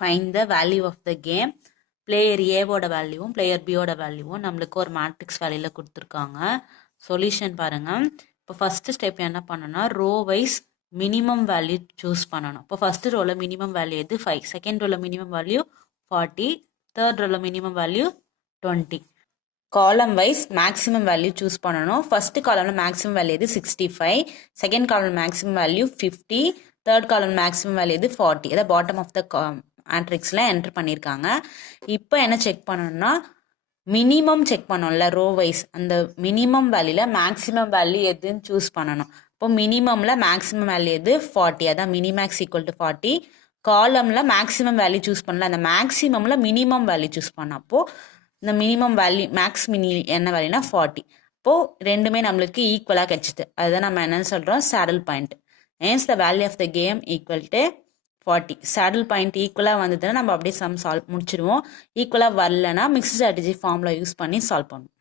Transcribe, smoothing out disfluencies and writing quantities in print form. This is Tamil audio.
Find the value of the game. Player ஏவோட வேல்யூவும் பிளேயர் பியோட வேல்யூவும் நம்மளுக்கு ஒரு மேட்ரிக்ஸ் வேல்யூவில் கொடுத்துருக்காங்க. சொல்யூஷன் பாருங்கள். இப்போ ஃபஸ்ட்டு ஸ்டெப் என்ன பண்ணணும்னா row wise minimum value choose பண்ணணும். இப்போ ஃபஸ்ட்டு ரோவில் மினிமம் வேல்யூ எது 5, செகண்ட் ரோவில் மினிமம் வேல்யூ 40, தேர்ட் ரோவில் minimum value 20. Column wise maximum value choose பண்ணணும். ஃபர்ஸ்ட் காலம்ல மேக்ஸிமம் வேல்யூ எது 65, second column maximum value 50, third column maximum value எது 40. இதை பாட்டம் ஆஃப் த மேட்ரிக்ஸில் என்டர் பண்ணியிருக்காங்க. இப்போ என்ன செக் பண்ணணும்னா மினிமம் செக் பண்ணோம்ல ரோ வைஸ், அந்த மினிமம் வேல்யூவில் மேக்ஸிமம் வேல்யூ எதுன்னு சூஸ் பண்ணணும். இப்போ மினிமமில் மேக்ஸிமம் வேல்யூ எது 40, அதான் மினிமேக்ஸ் ஈக்குவல் டு 40. காலமில் மேக்ஸிமம் வேல்யூ சூஸ் பண்ணல, அந்த மேக்ஸிமமில் மினிமம் வேல்யூ சூஸ் பண்ண. அப்போது இந்த மினிமம் வேல்யூ மேக்ஸ் என்ன வேல்யூனா 40. இப்போது ரெண்டுமே நம்மளுக்கு ஈக்குவலாக கிடைச்சிது. அதுதான் நம்ம என்னன்னு சொல்கிறோம் saddle point. Hence the value of the game equal to 40. Saddle point ஈக்குவலாக வந்ததுன்னா நம்ம அப்படியே சம் சால்வ் முடிச்சிடுவோம். ஈக்குவலாக வரலன்னா மிக்ஸ்ட் ஸ்ட்ராட்டஜி ஃபார்முலா யூஸ் பண்ணி சால்வ் பண்ணுவோம்.